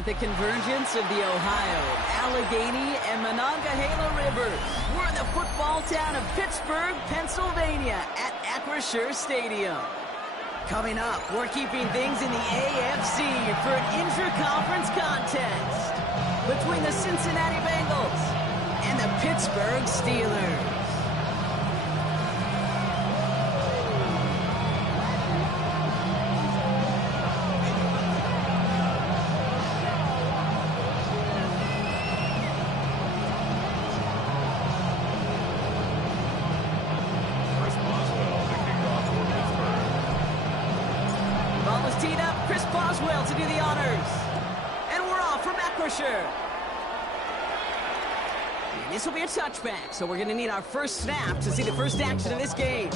At the convergence of the Ohio, Allegheny, and Monongahela Rivers, we're in the football town of Pittsburgh, Pennsylvania at Acrisure Stadium. Coming up, we're keeping things in the AFC for an intra-conference contest between the Cincinnati Bengals and the Pittsburgh Steelers. To do the honors. And we're off from Acrisure. And this will be a touchback, so we're going to need our first snap to see the first action of this game.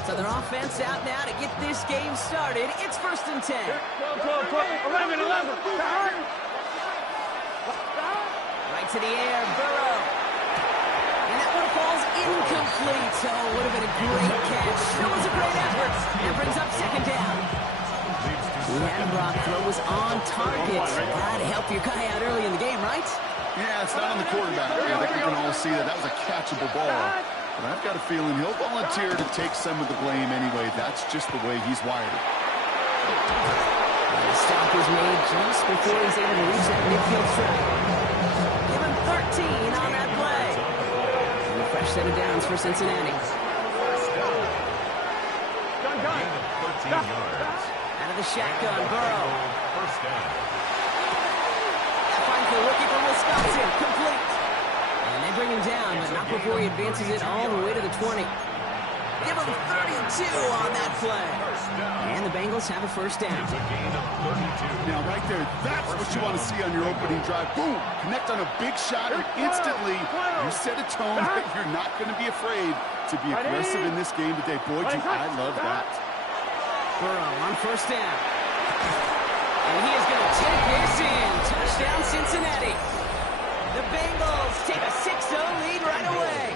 So their offense out now to get this game started. It's 1st and 10. 11. Right to the air, Burrow. Falls incomplete. So it would have been a great catch. That was a great effort. That brings up 2nd down. Ladbrock throw was on target. Gotta help your guy out early in the game, right? Yeah, it's not on the quarterback. I think we can all see that was a catchable ball. But I've got a feeling he'll volunteer to take some of the blame anyway. That's just the way he's wired. The stop was made just before he's able to reach that midfield strike. Give him 13 on that play. Fresh set of downs for Cincinnati. Out of the shotgun, Burrow. That finds the rookie from Wisconsin, complete. And they bring him down, but not before he advances it all the way to the 20. Give him 32 on that play. And the Bengals have a 1st down. Now, right there, that's what you want to see on your opening drive. Boom! Connect on a big shot, and instantly you set a tone that you're not going to be afraid to be aggressive in this game today. Boy, I love that. Burrow on 1st down. And he is going to take this in. Touchdown, Cincinnati. The Bengals take a 6-0 lead right away.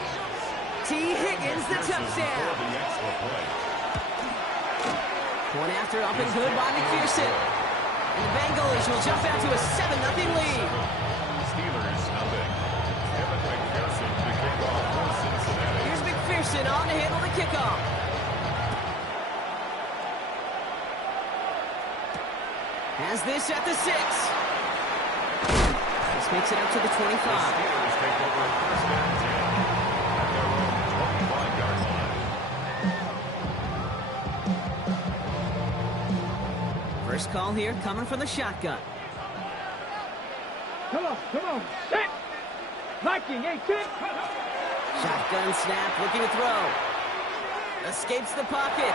T. Higgins, the touchdown. One after, up and good by McPherson. And the Bengals will jump out to a 7-0 lead. Steelers, nothing. McPherson to kick off for Cincinnati. Here's McPherson on to handle the kickoff. Has this at the 6. This makes it up to the 25. The Steelers take over 1st and 10. First call here coming from the shotgun. Come on. Set. Viking, 18. Shotgun snap, looking to throw. Escapes the pocket.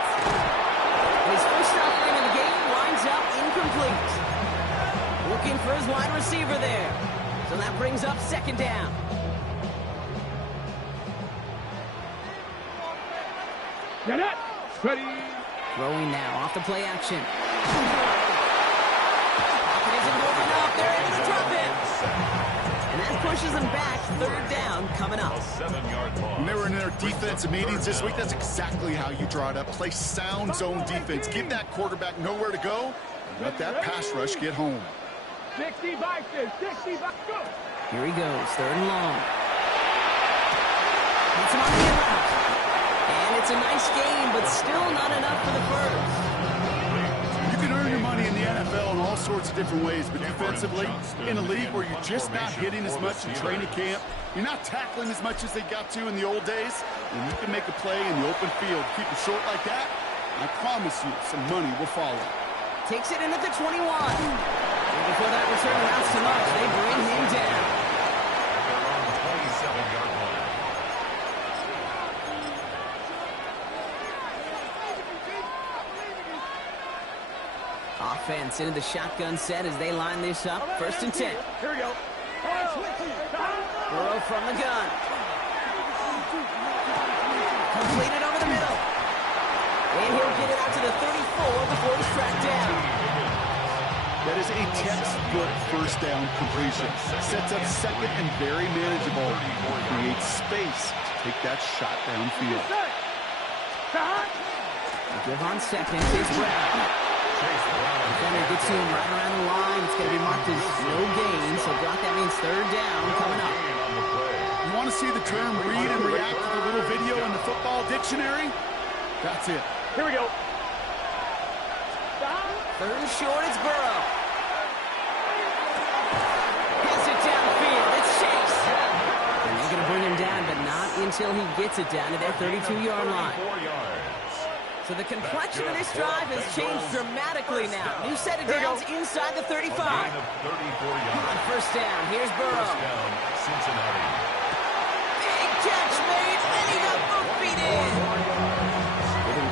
His first offering of the game winds up incomplete. Looking for his wide receiver there. So that brings up 2nd down. Get it. Ready. Throwing now off the play action. Pocket isn't moving up. They're able to drop it. And that pushes them back. 3rd down coming up. 7-yard ball. When they were in their defensive meetings this week, that's exactly how you draw it up. Play sound zone defense. Give that quarterback nowhere to go. And let that pass rush get home. 60 Vikings. 60 Vikings. Go. Here he goes. 3rd and long. Hits him on the left. And it's a nice game, but still not enough for the first. You can earn your money in the NFL in all sorts of different ways, but defensively, in a league where you're just not hitting as much in training camp, you're not tackling as much as they got to in the old days, and you can make a play in the open field. Keep it short like that, I promise you some money will follow. Takes it in at the 21. And before that return amounts to much, they bring him down. They're on the 27-yard line. Offense into the shotgun set as they line this up. 1st and 10. Here we go. Burrow from the gun. Completed over the middle. And he'll get it out to the 34 before he's tracked down. That is a textbook 1st down completion. Sets up 2nd and very manageable. Creates space. take that shot downfield. Give on second. Chase Brown. Defender gets to him right around the line. It's going to be marked as no gain. So, Brock, that means third down coming up. You want to see the term read and react to the little video in the football dictionary? That's it. Here we go. Third and short, it's Burrow. Gets it downfield. It's Chase. And they're going to bring him down, but not until he gets it down to their 32-yard line. So the complexion of this drive has changed dramatically now. New set of downs inside the 35. On first down, here's Burrow. Big catch made, and he got both feet in. Give him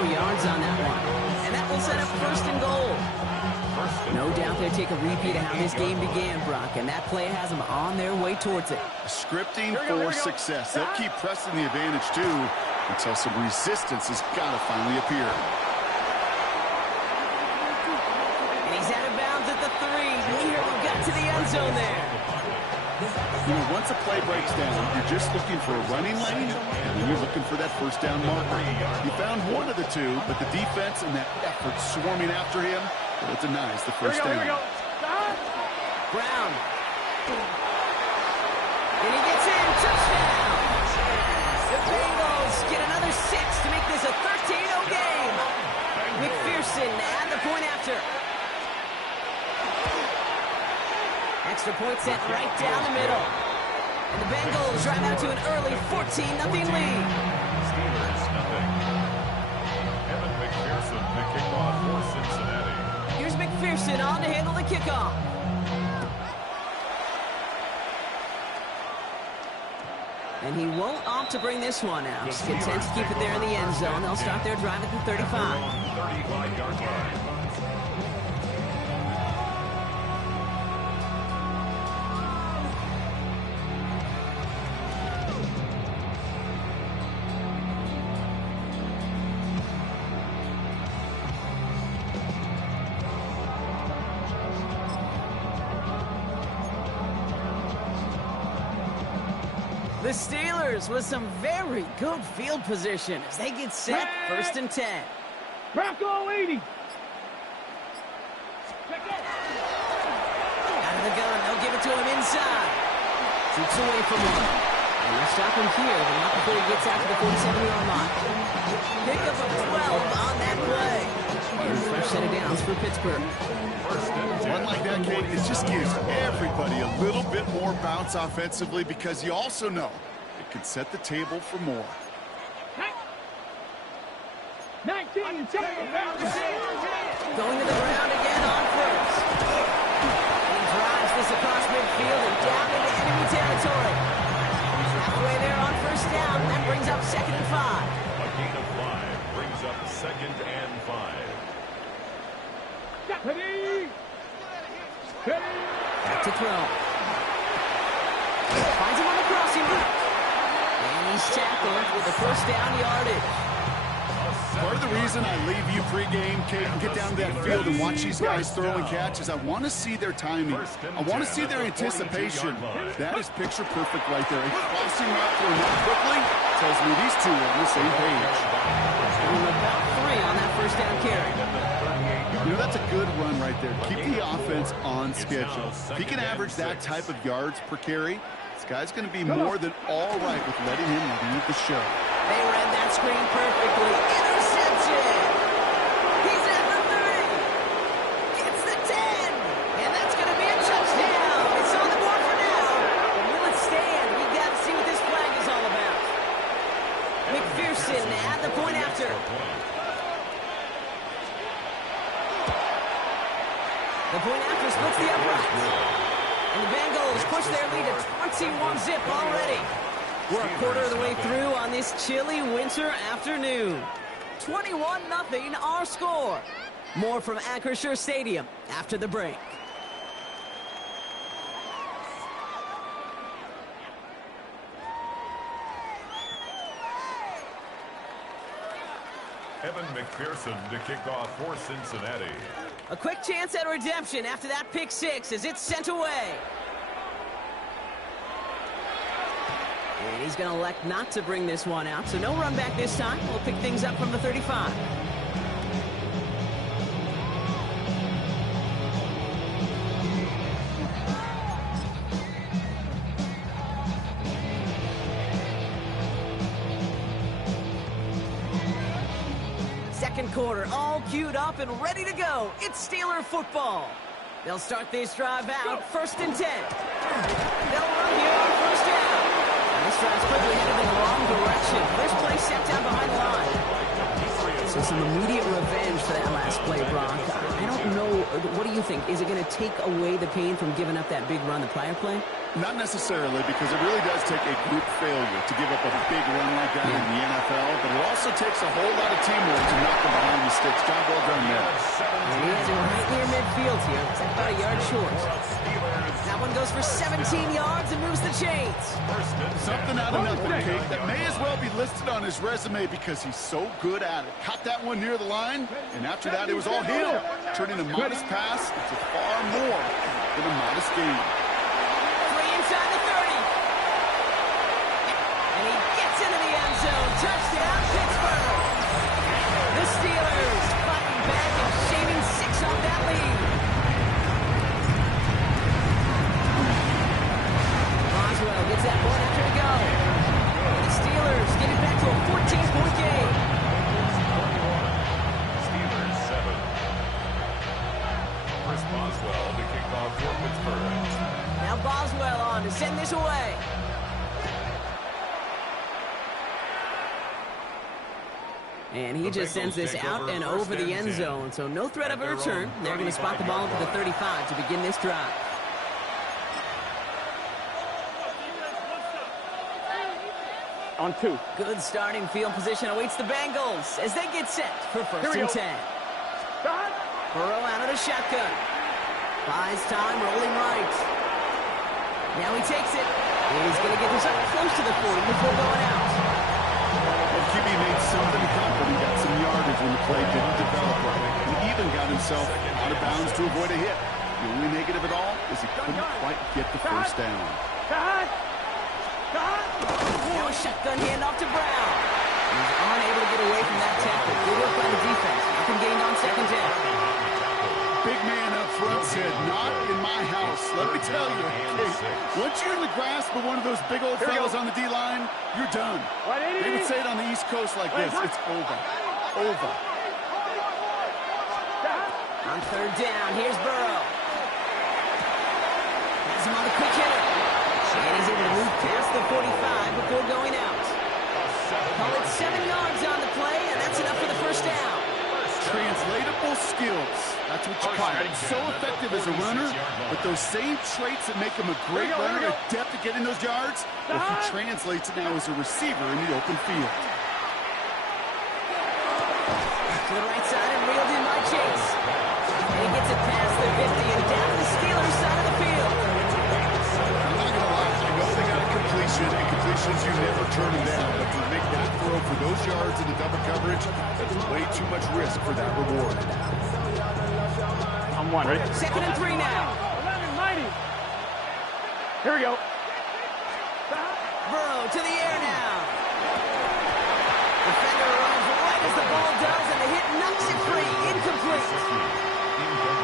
24 yards on that one. And that will set up first and goal. No doubt they'll take a repeat of how this game began, Brock, and that play has them on their way towards it. Scripting for success. They'll keep pressing the advantage, too, until some resistance has got to finally appear. And he's out of bounds at the 3. Nearly got to the end zone there. You know, once a play breaks down, you're just looking for a running lane, and then you're looking for that first down marker. You found one of the two, but the defense and that effort swarming after him, well, it denies the first down. Brown. And he gets in. Touchdown. The Bengals get another 6 to make this a 13-0 game. McPherson at the point after. Extra point set right down the middle. And the Bengals drive out to an early 14-0 lead. Steelers, nothing. Evan McPherson, the kickoff for Cincinnati. Here's McPherson on to handle the kickoff. And he won't opt to bring this one out. He's content to keep it there in the end zone. They'll start their drive at the 35. 35-yard line. The Steelers with some very good field position as they get set first and 10. Bronco 80. Out of the gun, they'll give it to him inside. Shoots away from one. And they'll stop him here, but not before he gets out to the 47-yard line. Pick up a 12 on that play. And a fresh set of downs for Pittsburgh. One like that, Kate, it just gives everybody a little bit more bounce offensively because you also know it can set the table for more. 19. Going to the ground again on first. He drives this across midfield and down into enemy territory. He's halfway there on first down. That brings up second and 5. A gain of 5 brings up second and 5. Back to throw. Finds him on the crossing route. And he's tackled with the first down yardage. Part of the reason I leave you pregame, Kate, and get down to that field and watch these guys throw and catch is I want to see their timing. I want to see their anticipation. That is picture perfect right there. A crossing route thrown that quickly tells me these two are on the same page. And about 3 on that first down carry. You know, that's a good run right there. Keep the offense on schedule. If he can average that type of yards per carry, this guy's going to be more than all right with letting him lead the show. They read that screen perfectly. Interception! He's at the 30. Gets the 10. And that's going to be a touchdown. It's on the board for now. But will it stand? We've got to see what this flag is all about. McPherson at the point after. The point after splits the uprights. And the Bengals push their lead to 21-zip already. We're a quarter of the way through on this chilly winter afternoon. 21-0 our score. More from Acrisure Stadium after the break. Evan McPherson to kick off for Cincinnati. A quick chance at redemption after that pick 6 as it's sent away. And he's going to elect not to bring this one out, so no run back this time. We'll pick things up from the 35. Second quarter, all queued up and ready to go. It's Steeler football. They'll start this drive out, 1st and 10. They'll run here on 1st down. And this drive's quickly headed in the wrong direction. First play set down behind the line. So some immediate revenge for that last play, Brock. I don't know, what do you think? Is it going to take away the pain from giving up that big run the prior play? Not necessarily, because it really does take a group failure to give up a big run like that in the NFL, but it also takes a whole lot of teamwork to knock them behind the sticks. Job well done there. And he has him right near midfield here. It's about a yard short. That one goes for 17 yards and moves the chains. Something out of nothing, Kate, that may as well be listed on his resume because he's so good at it. Caught that one near the line, and after that, it was all him, turning a modest pass into far more than a modest gain. Inside the 30. And he gets into the end zone. Touchdown, Pittsburgh. The Steelers fighting back and shaving 6 off that lead. Boswell gets that one after to go. The Steelers get it back to a 14-point game. Steelers 7. Chris Boswell to kick off for Pittsburgh. Now Boswell on to send this away. And he just sends this out and over the end zone. So no threat of a return. They're going to spot the ball at the 35 to begin this drive. On 2. Good starting field position awaits the Bengals as they get set for 1st and 10. Burrow out of the shotgun. Buys time, rolling right. Now he takes it. He's going to get this up close to the 40 before going out. Well, QB made something happen. He got some yardage when the play didn't develop right. He even got himself out of bounds to avoid a hit. The only negative at all is he couldn't quite get the first down. Now a shotgun handoff to Brown. He's unable to get away from that tackle. Good work by the defense. Nothing gained on 2nd down. Big man up front said, not in my house. Let me tell you, hey, once you're in the grasp of one of those big old fellas on the D-line, you're done. They would say it on the East Coast like this. It's over. Over. On 3rd down, here's Burrow. Has him on the quick hitter. And he's able to move past the 45 before going out. Call it 7 yards on the play, and that's enough for the 1st down. Translatable skills. That's what you call it. So effective as a runner, but those same traits that make him a great runner, adept at getting those yards, well, he translates it now as a receiver in the open field. To the right side and reeled in by Chase. And he gets it past the 50 and down the Steelers side of the field. I'm not going to lie. I know they got a completion, and completions you never turn them down. But to make that throw for those yards in the double coverage, that's way too much risk for that reward. I'm 1. Ready? 2nd and 3 now. 11, 90. Here we go. Burrow to the air now. Defender runs right as the ball does, and the hit knocks it free. Incomplete.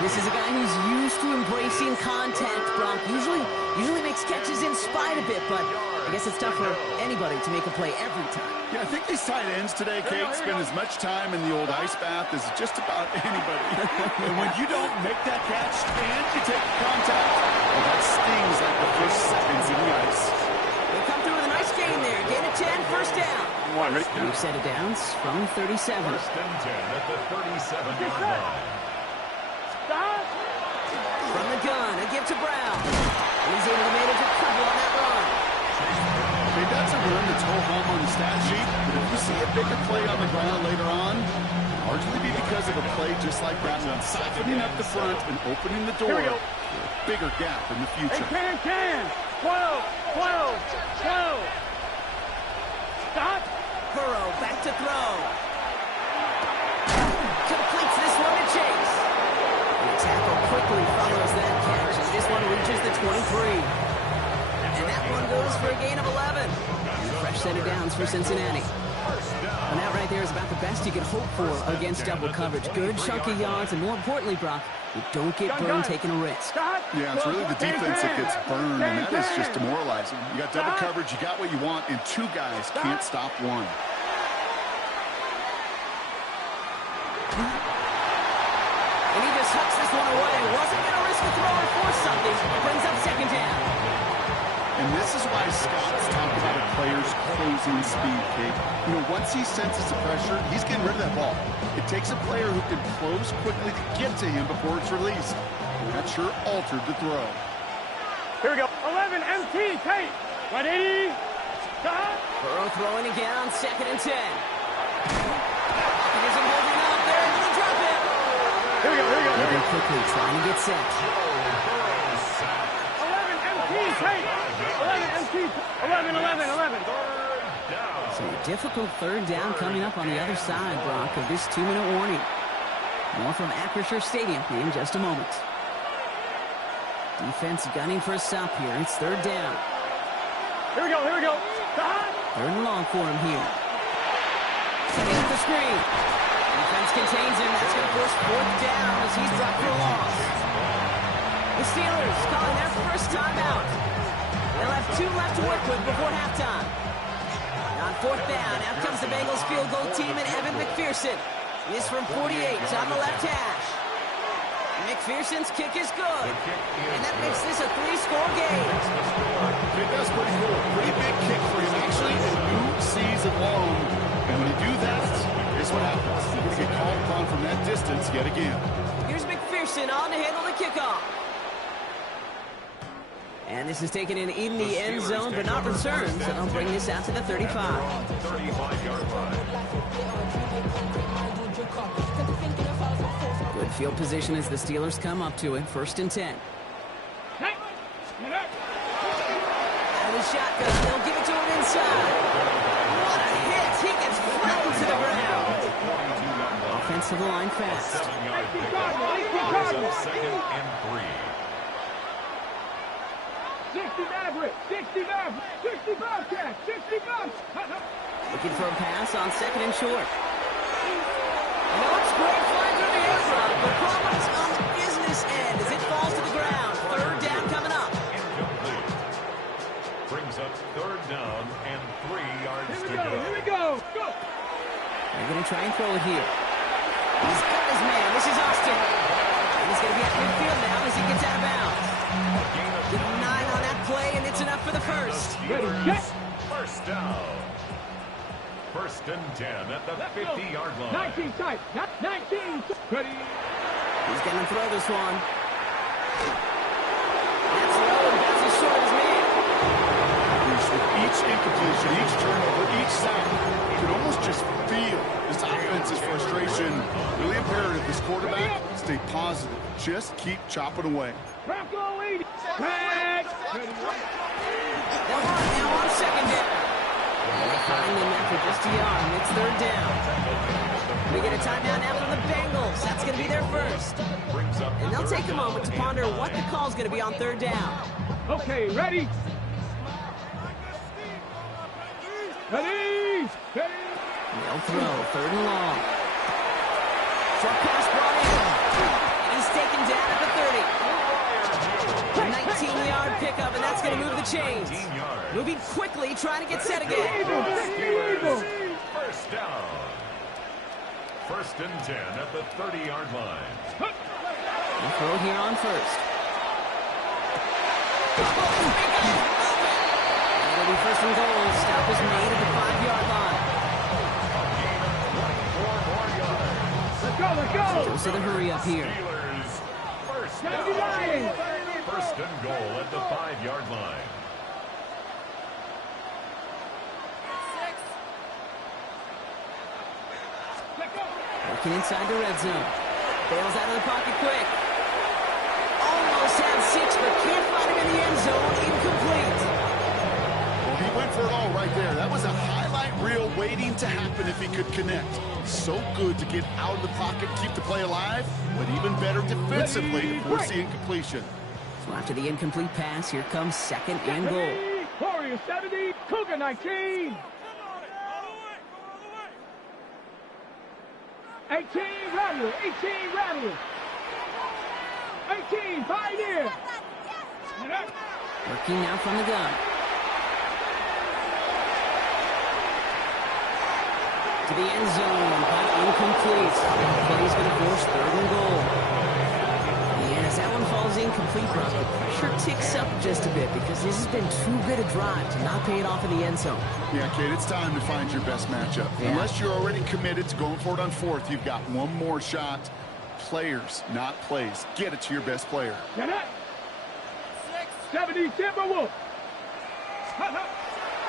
This is a guy who's used to embracing contact, Brock. Usually makes catches in spite of it, but I guess it's tough for anybody to make a play every time. Yeah, I think these tight ends today, Kate, spend as much time in the old ice bath as just about anybody. And when you don't make that catch and you take contact, well, that stings like the first seconds in the ice. They come through with a nice gain there. Gain of 10, 1st down. 1. Ready? New set of downs from 37. 1st and 10 at the 37-yard line. From the gun, a give to Brown. He's able to manage a couple on that run. Hey, that's a run that's all home on the stat sheet, but if you see a bigger play on the ground later on, it'll largely be because of a play just like that one, siphoning up the front and opening the door for a bigger gap in the future. Hey, can. 12. Stop. Burrow back to throw. Completes this one to Chase. The tackle quickly follows that catch as this one reaches the 23. And that one goes for a gain of 11. Fresh set of downs for Cincinnati. And that right there is about the best you can hope for against double coverage. Good chunky yards, and more importantly, Brock, you don't get burned taking a risk. Yeah, it's really the defense that gets burned, and that is just demoralizing. You got double coverage, you got what you want, and two guys can't stop one. And he just hucks this one away. Wasn't going to risk a throw or force something. Brings up second down. And this is why Scott's talking about a player's closing speed, Kate. You know, once he senses the pressure, he's getting rid of that ball. It takes a player who can close quickly to get to him before it's released. And that sure altered the throw. Here we go. 11 MT, Kate. 180. Stop. Burrow throwing again on 2nd and 10. He isn't holding up there. Going to drop it. Here we go. Moving quickly, trying to get set. 11 MT, Kate. 11 MT. 11. So a difficult third down coming up on the other side, Brock, of this 2-minute warning. More from Acrisure Stadium in just a moment. Defense gunning for a stop here. It's third down. Here we go. Stop. Third and long for him here. Setting up the screen. Defense contains him. That's going to force fourth down as he's dropped for a loss. The Steelers calling their first timeout. They'll have 2 left to work with before halftime. On fourth down, out comes the Bengals field goal team and Evan McPherson. This from 48 on the left hash. McPherson's kick is good. And that makes this a 3-score game. That's pretty cool. Pretty big kick for him, actually. A new season long. And when you do that, here's what happens. You're going to get called upon from that distance yet again. Here's McPherson on to handle the kickoff. And this is taken in the end zone, but not returned. So they'll bring this out to the 35. 35-yard line. Good field position as the Steelers come up to it. 1st and 10. Out of the shotgun, they'll give it to him inside. What a hit! He gets flattened to the ground. Offensive line fast. 7-yard pickup. 2nd and 3. 65 catch. 65. Looking for a pass on 2nd and short. No, it's great flying through the air, Brock, but problems on the business end as it falls to the ground. Third down coming up. Incomplete. Brings up third down and 3 yards to go. Here we go. They're going to try and throw it here. He's got his man. This is Austin. And he's going to be at midfield now as he gets out of bounds. Get him 9 on that play, and it's enough for the first. First down. 1st and 10 at the 50-yard line. 19 tight. 19. Ready. He's going to throw this one. That's low, and that's as short as me. With each incompletion, each turnover, each sack, you can almost just feel this offense's frustration. Really imperative, this quarterback, stay positive. Just keep chopping away. Rocco 80. Back. They'll run now on 2nd down. And they find them after just a yard, and it's 3rd down. We get a timeout now from the Bengals. That's going to be their first. And they'll take a moment to ponder what the call's going to be on 3rd down. Okay, ready? Ready? They'll throw 3rd and long. Short pass brought in. And he's taken down at the 30. 19-yard pickup, and that's going to move the chains. Moving quickly, trying to get set again. First down. 1st and 10 at the 30-yard line. They'll throw here on 1st. It'll be 1st and goal. Stop is made at the 5-yard line. Let's go. Dose of the hurry up here. Steelers first down. 79. 1st and goal at the 5-yard line. Working inside the red zone. Bails out of the pocket quick. Almost had 6, but can't find him in the end zone. Incomplete. Well, he went for it all right there. That was a highlight reel waiting to happen if he could connect. So good to get out of the pocket, keep the play alive, but even better defensively to force the incompletion. So after the incomplete pass, here comes 2nd and goal. Warrior 70, Cougar 19. 18, Rattle. 18, Rattle. 18, Pioneer. Working now from the gun. To the end zone, but incomplete. Play's going to force 3rd and goal. Yes, that one falls incomplete, Brock. The pressure ticks up just a bit because this has been too good a drive to not pay it off in the end zone. Yeah, Kate, it's time to find your best matchup. Yeah. Unless you're already committed to going for it on 4th, you've got one more shot. Players, not plays. Get it to your best player. Get it. 70 Timberwolves.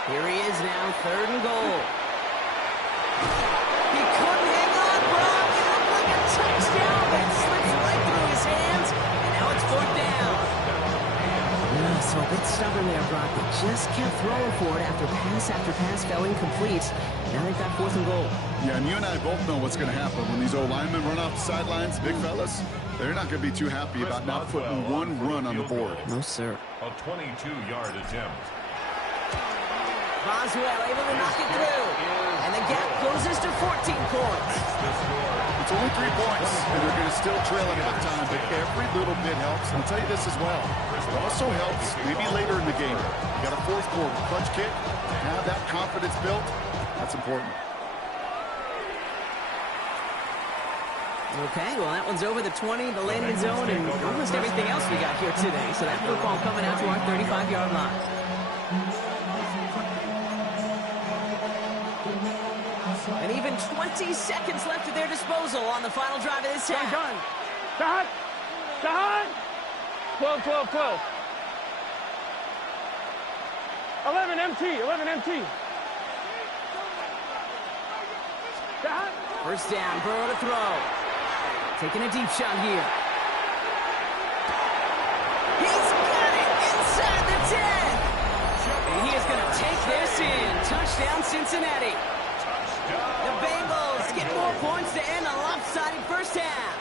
Here he is now, 3rd and goal. He couldn't hang on, Brock. It looked like a touchdown, but it slips right through his hands, and now it's 4th down. Yeah, so a bit stubborn there, Brock. They just kept throwing for it after pass fell incomplete. Now they've got 4th and goal. Yeah, and you and I both know what's going to happen when these old linemen run off the sidelines, big fellas. They're not going to be too happy about not putting one run on the board. No, sir. A 22-yard attempt. Boswell able to knock it through. And the gap closes to 14 points. It's only 3 points, and they're going to still trail at halftime, but every little bit helps. And I'll tell you this as well. It also helps maybe later in the game. You got a 4th quarter clutch kick. To have that confidence built, that's important. Okay, well, that one's over the 20, the landing zone, and almost everything else we got here today. So that football coming out to our 35-yard line. And even 20 seconds left at their disposal on the final drive of this half. Shahad. 12, 12, 12. 11 MT, 11 MT. Shahad. 1st down, Burrow to throw. Taking a deep shot here. He's got it inside the 10. And he is going to take this in. Touchdown, Cincinnati. The Bengals get more points to end a lopsided first half.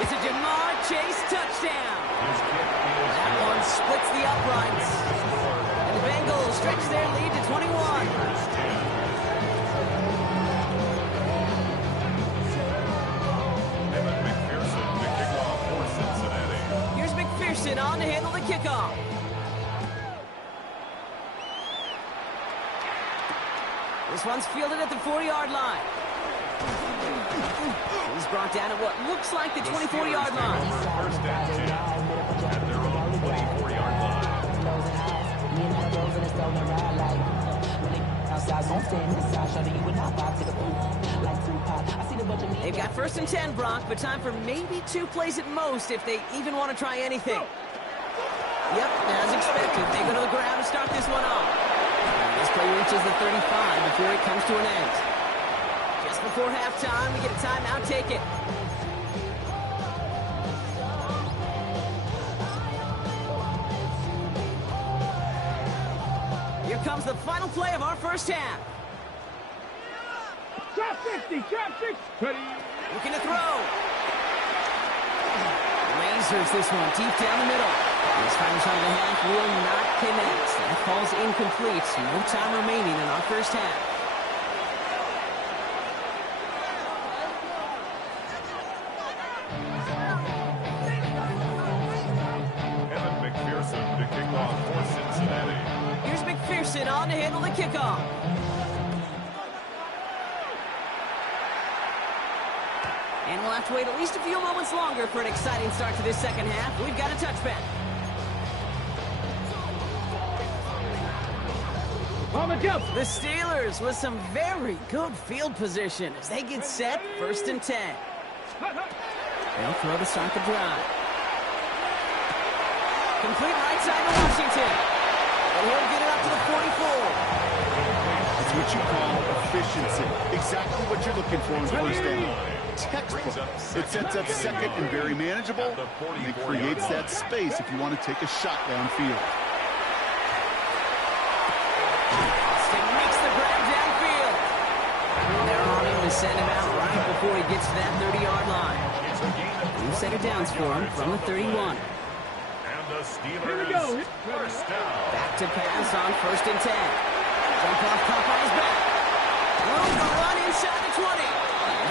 It's a Jamar Chase touchdown. That one splits the uprights. And the Bengals stretch their lead to 21. On to handle the kickoff. This one's fielded at the 40-yard line. He's brought down at what looks like the 24-yard line. First and 10 at their own 24-yard line. They've got 1st and 10, Brock, but time for maybe 2 plays at most if they even want to try anything. Yep, as expected, they go to the ground to start this one off. This play reaches the 35 before it comes to an end. Just before halftime, we get a timeout, take it. Here comes the final play of our first half. Trap 60, trap 60. Looking to throw. Lasers this one deep down the middle. This final shot of the half will not connect. That falls incomplete. No time remaining in our first half. Evan McPherson to kick off for Cincinnati. Here's McPherson on to handle the kickoff. And we'll have to wait at least a few moments longer for an exciting start to this second half. We've got a touchback. On the jump. The Steelers with some very good field position as they get set, 1st and 10. They'll throw to start the drive. Complete right side to Washington. And he'll get it up to the 44. It's what you call efficiency. Exactly what you're looking for in first down. Textbook. It sets up 2nd and very manageable, and it creates that space if you want to take a shot downfield. Austin makes the grab downfield. They're on him to send him out right before he gets to that 30-yard line. New set of downs for him from the 31. And a The Steelers. Here we go. First down. Back to pass on 1st and 10. Jump off, caught by his back. Room to run inside the 20.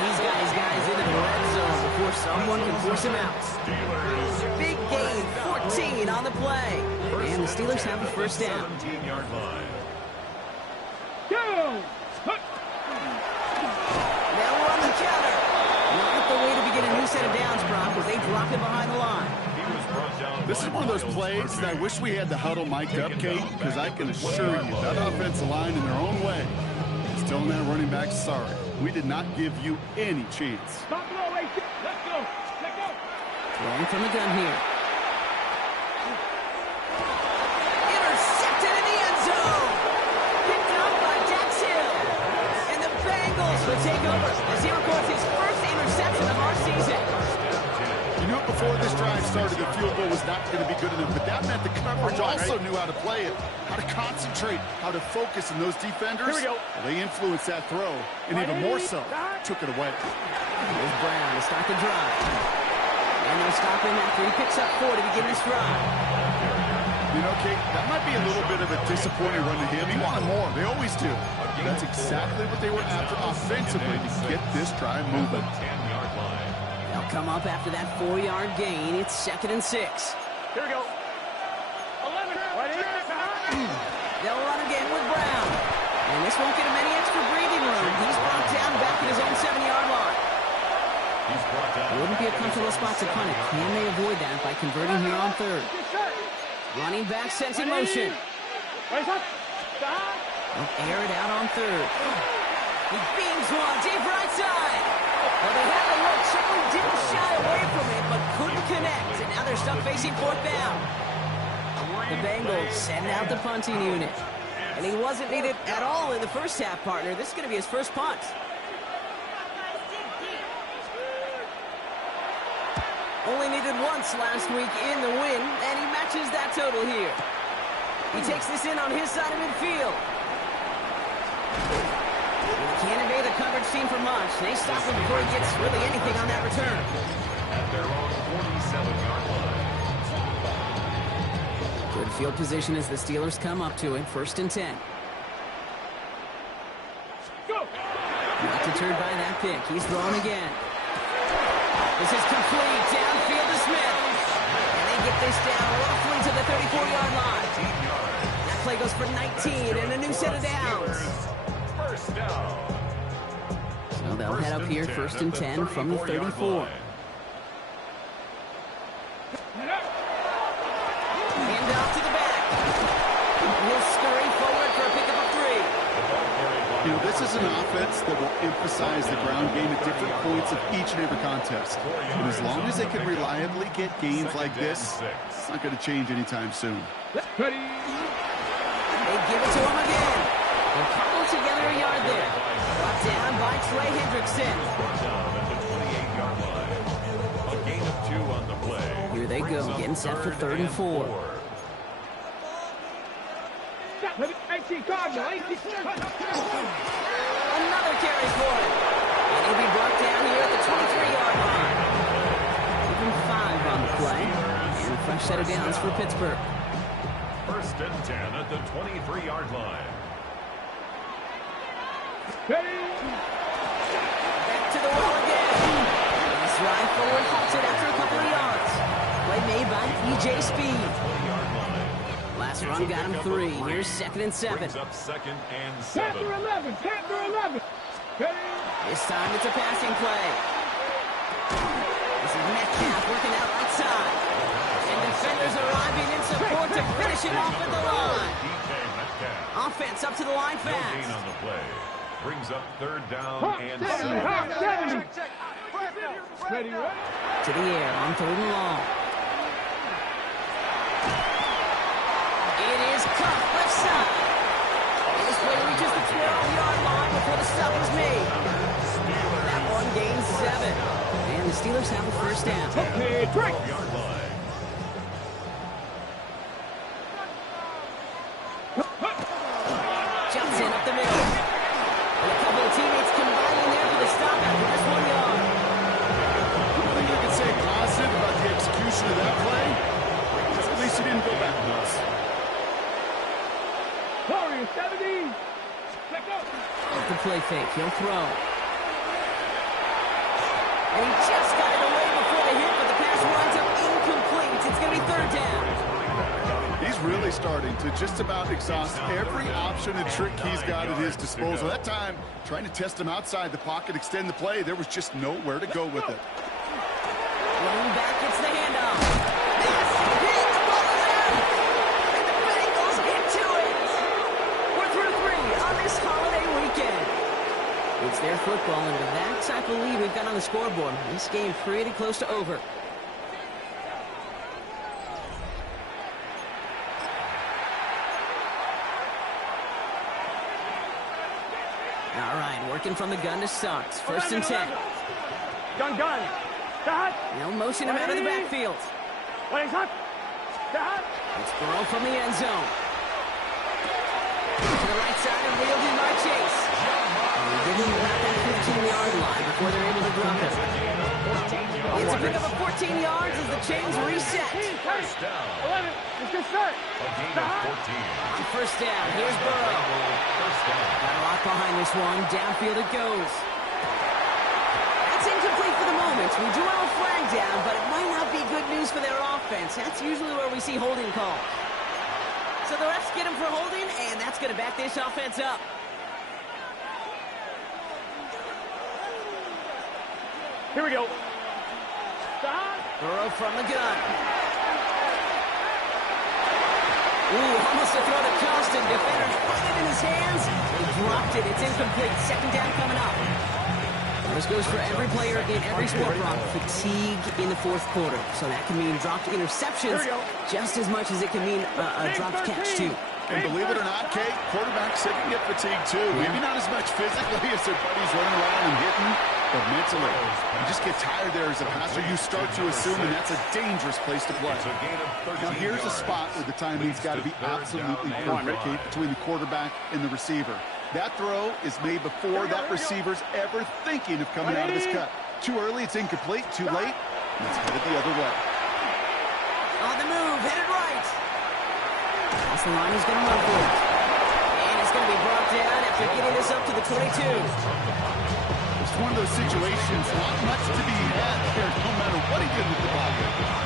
He's got his guys into the red zone before someone can force him out. Steelers. Big gain, 14 on the play. And the Steelers have a first down. 17-yard line. Go. Now we're on the counter. Not the way to begin a new set of downs, Brock, as they drop it behind the line. He was brought down. This is one of those plays that I wish we had the huddle mic'd up, Kate, because I can assure you that offensive line in their own way is telling that running back, sorry, we did not give you any chance. Stop low, let's go. Let's go. Throwing from the gun here. Intercepted in the end zone. Picked up by Dax Hill. And the Bengals will take over as he records his first interception of our season. You knew it before this drive started, the field goal was not going to be good enough, but that meant the coverage also knew how to play it, how to concentrate, how to focus, and those defenders, Here we go. well, they influenced that throw, and even more so, took it away. Here's Brown to start the drive. And they'll stop him after he picks up 4 to begin his drive. You know, Kate, that might be a little bit of a disappointing run to him. He wanted more. They always do. That's exactly what they were after offensively to get this drive moving. 10-yard line. They'll come up after that 4-yard gain. It's 2nd and 6. Here we go. 11. Right here. They'll run again with Brown. And this won't get him any extra breathing room. He's brought down back at his own 7-yard line. He's brought down. It wouldn't be a comfortable spot to punt it. Can they avoid that by converting here on 3rd? Running back sets in motion. Raise up. They'll air it out on 3rd. He beams one deep right side. Well, they had the look, certainly didn't shy away from it, but couldn't connect. And now they're stuck facing 4th down. The Bengals send out the punting unit. And he wasn't needed at all in the first half, partner. This is going to be his first punt. Only needed once last week in the win, and he matches that total here. He takes this in on his side of midfield. He can't evade the coverage team for much. They stop him before he gets really anything on that return. At their own 47-yard line. Good field position as the Steelers come up to it. 1st and 10. Go. Not deterred by that pick. He's thrown again. This is complete. Downfield to Smith. And they get this down roughly to the 34-yard line. That play goes for 19 and a new set of downs. First down. So they'll head up here 1st and 10 from the 34. Hand off to the back. He'll scurry forward for a pickup of 3. You know, this is an offense that will emphasize the ground game at different points of each and every contest. And as long as they can reliably get gains like this, it's not going to change anytime soon. Ready. They give it to him again. They'll cobble together a yard there. Brought down by Trey Hendrickson. Down at the 28-yard line. A gain of 2 on the play. Here they go, getting set for 3rd and 4. Another carry for him. And he'll be brought down here at the 23-yard line. Even 5 on the play. And a fresh set of downs for Pittsburgh. 1st and 10 at the 23-yard line. Back to the wall again. This ride forward halted after a couple of yards. Play made by E.J. Speed. 20-yard line. Last run got him 3. Here's 2nd and 7. Brings up 2nd and 7. Chapter 11. Chapter 11. This time it's a passing play. This is Metcalf working out right side. And defenders arriving in support to finish it off at the line. DK Metcalf. Offense up to the line No gain fast. on the play. Brings up 3rd down and 7. Ready. To the air on 3rd and long. It is Cuff left side. And this play reaches the 12-yard line before the stop is made. That one gains 7. And the Steelers have a first down. Okay, trick. 12-yard line. Jumps in up the middle. And a couple of teammates combining there for the stop after just 1 yard. I think I can say positive about the execution of that play. It's at least he didn't go backwards. Corey, 70. Let go. Off the play fake, he'll throw. And he just got it away before the hit, but the pass winds up incomplete. It's going to be third down. He's really starting to just about exhaust every option and trick he's got at his disposal. That time, trying to test him outside the pocket, extend the play, there was just nowhere to go with it. Running back gets the handoff. This hit, the ball is out. And the Bengals get to it. We're through 3 on this holiday weekend. It's their football, and with that type of lead we've got on the scoreboard, this game pretty close to over. All right, working from the gun to Suggs. First and 10. Gun. Start. No motion him out of the backfield. Wait, start. It's Burrow from the end zone. To the right side and wheeled in by Chase. And they give him about that 15-yard line before they're able to drop it. It's a pick up of 14 yards as the chains reset. First down. 11. It's good start. A gain of 14. First down. Here's Burrow. First down. Got a lot behind this one. Downfield it goes. That's incomplete for the moment. We drew our flag down, but it might not be good news for their offense. That's usually where we see holding calls. So the refs get him for holding, and that's going to back this offense up. Here we go. Start. Burrow from the gun. Ooh, almost a throw to Johnston. Defenders put it in his hands. He dropped it. It's incomplete. Second down coming up. This goes for every player in every sport, Brock. Fatigue in the fourth quarter. So that can mean dropped interceptions just as much as it can mean a dropped catch, too. And believe it or not, Kate, quarterbacks, they can get fatigued, too. Maybe not as much physically as their buddies running around and hitting, but mentally. You just get tired there as a passer. You start to assume, and that's a dangerous place to play. Now, here's a spot where the timing's got to be absolutely perfect, Kate, between the quarterback and the receiver. That throw is made before that receiver's ever thinking of coming out of his cut. Too early, it's incomplete. Too late, it's headed the other way. On the move, headed right. That's the line he's going to run for it. And it's going to be brought down after getting this up to the 22. It's one of those situations, not much to be had there, no matter what he did with the ball.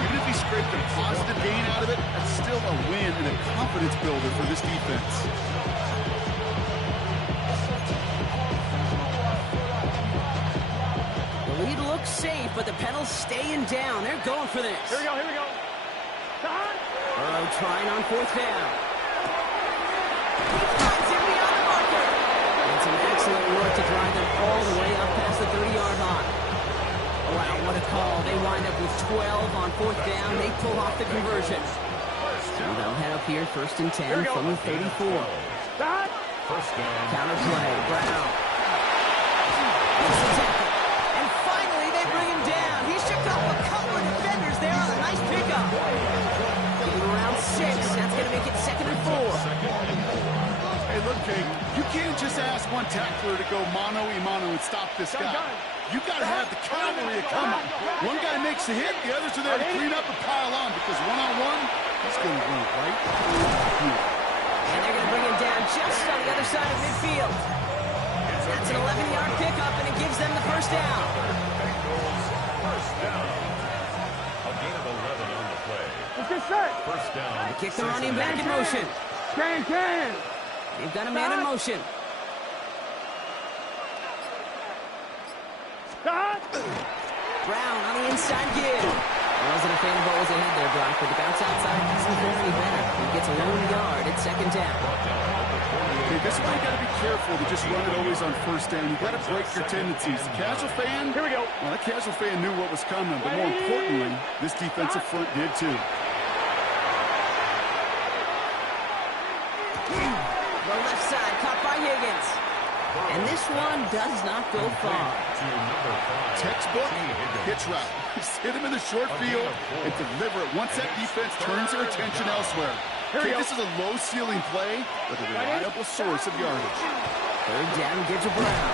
Even if he scraped a positive gain out of it, that's still a win and a confidence builder for this defense. The lead looks safe, but the pedal's staying down. They're going for this. Here we go. Start. Burrow trying on fourth down. He finds him beyond the marker. And some excellent work to drive them all the way up past the 30-yard line. Wow, what a call. They wind up with 12 on fourth down. They pull off the conversion. So they'll head up here first and 10 from the 34. Start. First down. Counter play. Brown. Makes the tackle. And finally, they bring him down. He shook off a couple of defenders there on a nice pickup. Getting around 6. That's going to make it 2nd and 4. Hey, look, Kate, you can't just ask one tackler to go mano-a-mano and stop this guy. You got to have the cavalry coming. One guy makes the hit, the others are there to clean up and pile on, because one-on-one, he's going to run right through you. And they're going to bring him down just on the other side of midfield. That's an 11-yard pickup, and it gives them the first down. First down. A gain of 11 on the play. Let's get set. First down. They kick the running back in motion. Can. They've got a man in motion. Start. Brown on the inside give. I wasn't a fan of what was ahead there, Brock, but the bounce outside doesn't get any better. He gets a lone yard at 2nd down. Okay, this is why you got to be careful to just run it always on first down. You got to break your tendencies. The casual fan, Here we go. well, that casual fan knew what was coming, but more importantly, this defensive front did too. The left side, caught by Higgins. And this one does not go far. Textbook hitch route. Just hit him in the short field and deliver it once that defense turns their attention elsewhere. Okay, this is a low-ceiling play with a reliable source of yardage. Third down gives to Brown.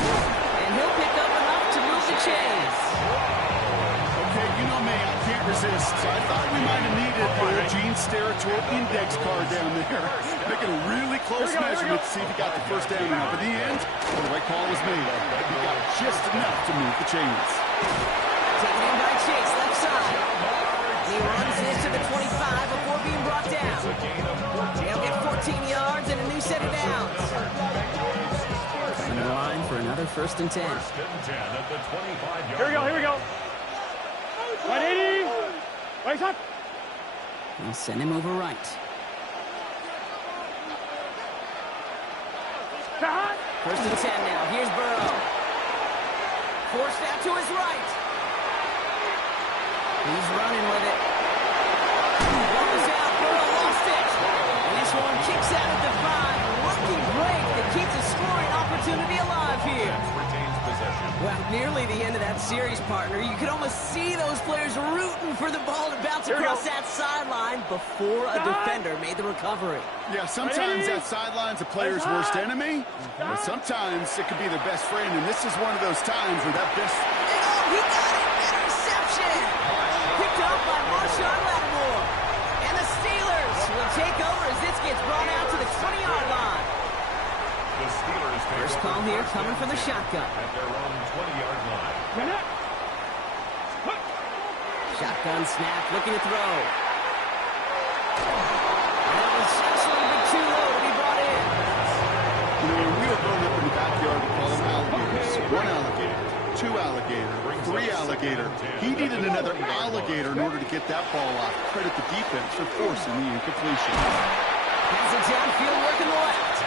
And he'll pick up enough to move the chains. Okay, you know me, I can't resist. So I thought we might have needed Gene Bengals territorial index card down there. Making a really close measurement to see if he got the first down or not. But in the end, the right call was made. He got just enough to move the chains. Taken in by Chase, left side. He runs this to the 25 before being brought down. They'll get 14 yards and a new set of downs. And the line for another 1st and 10. First and 10 at the 25-yard line. Here we go. 180. Wait up. They'll send him over right. First and 10 now. Here's Burrow. Forced out to his right. He's running with it. Ball is out. Burrow lost it. And this one kicks out at the 5. Lucky break that keeps a scoring opportunity alive here. Retains possession. Well, nearly the end of that series, partner. You could almost see those players rooting for the ball to bounce across that sideline before a defender made the recovery. Yeah, sometimes that sideline's a player's worst enemy, but sometimes it could be their best friend, and this is one of those times where that best... Oh, he got it! Interception! Picked up by Marshawn Lattimore. And the Steelers will take over as this gets brought out to the 20-yard line. The Steelers take First call here coming from the shotgun. at their own 20-yard line. Shotgun snap, looking to throw. And that was just a little bit too low to be brought in. You know, when we were growing up in the backyard, we call them alligators. 1 alligator, 2 alligator, 3 alligator. He needed another alligator in order to get that ball off. Credit the defense for forcing the incompletion. Has it downfield, working the left.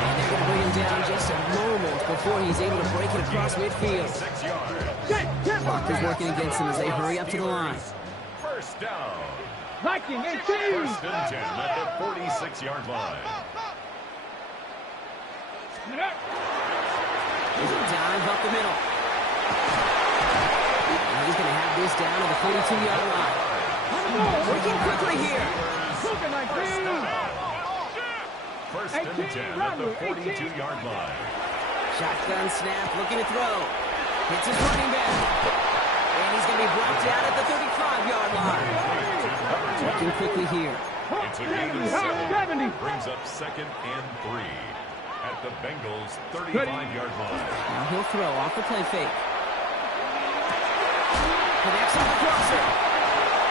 And they're going to bring him down just a moment before he's able to break it across midfield. 6 yards. Clock is working against them as they hurry up to the line. First down. Viking 18. First and 10 at the 46-yard line. There's a dive up the middle. And he's going to have this down to the 42-yard line. Working quickly here. First and 10 at the 42-yard line. Shotgun snap, looking to throw. Hits his running back. And he's going to be brought down at the 35-yard line. Working quickly here. It's a gain of 7. Brings up 2nd and 3 at the Bengals' 35-yard line. Now he'll throw off the play fake. Connects on the crosser.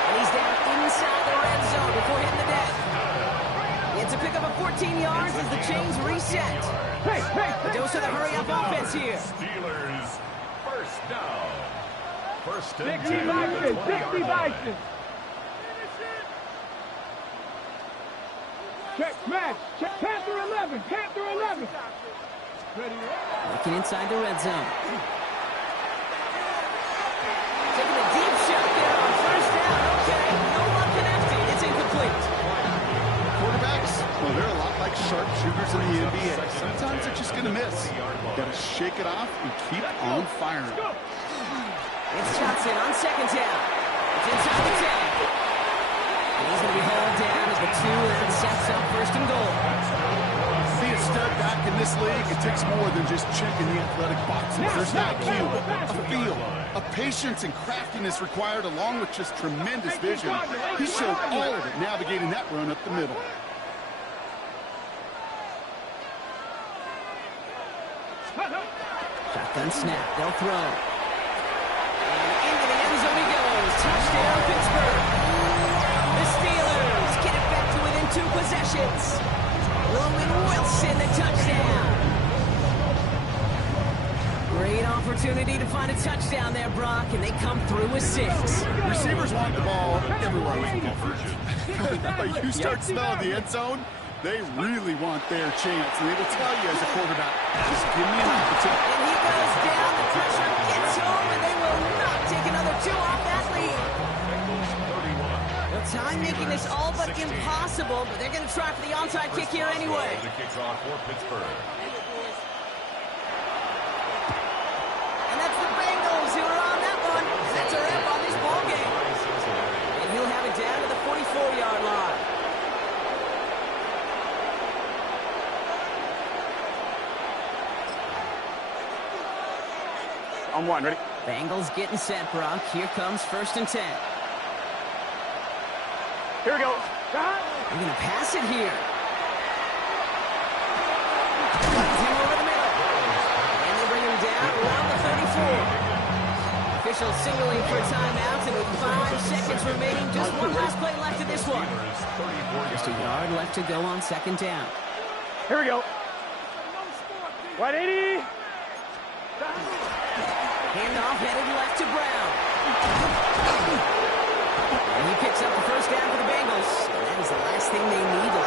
And he's down inside the red zone before hitting the deck. It's a pickup of 14 yards as the chains reset. A dose of the hurry-up offense here. Steelers first down. First and 60 10 at the Vikings. 20-yard 60 line. Vikings. Check smash. Check Panther 11. Panther 11. Looking inside the red zone. Taking a deep shot there on first down. Okay, no one connecting. It's incomplete. Quarterbacks, well, they're a lot like sharpshooters in the NBA. Sometimes they're just going to miss. Got to shake it off and keep on firing. It's Johnson on 2nd down. It's inside the 10. And he's going to be hauled down at the 2, and that sets up 1st and goal. Being a stud back in this league, it takes more than just checking the athletic boxes. There's an IQ, a feel, a patience and craftiness required, along with just tremendous vision. He showed all of it navigating that run up the middle. Shotgun snap. They'll throw. And into the end zone he goes. Touchdown, Pittsburgh. The Steelers get it back to within 2 possessions. Roman Wilson, the touchdown. Great opportunity to find a touchdown there, Brock, and they come through with 6. Receivers want the ball everywhere with football first. But you start smelling the end zone, they really want their chance. And they will tell you as a quarterback, just give me an opportunity. And he goes down, the pressure gets home, and they will not take another 2 off that lead. Well, time making this all but impossible, but they're going to try for the onside kick here anyway. The kickoff for Pittsburgh. And that's the Bengals who are on that one. That's a wrap on this ball game. And he'll have it down to the 44-yard line. On 1, ready? Bengals getting set, Brock. Here comes 1st and 10. Here we go. They're going to pass it here. Finds him over the middle. And they bring him down around the 34. Officials signaling for timeouts, and with 5 seconds remaining, just one last play left in this one. Just a yard left to go on second down. Here we go. 180. Handoff headed left to Brown. And he picks up the first down for the Bengals. And that is the last thing they need.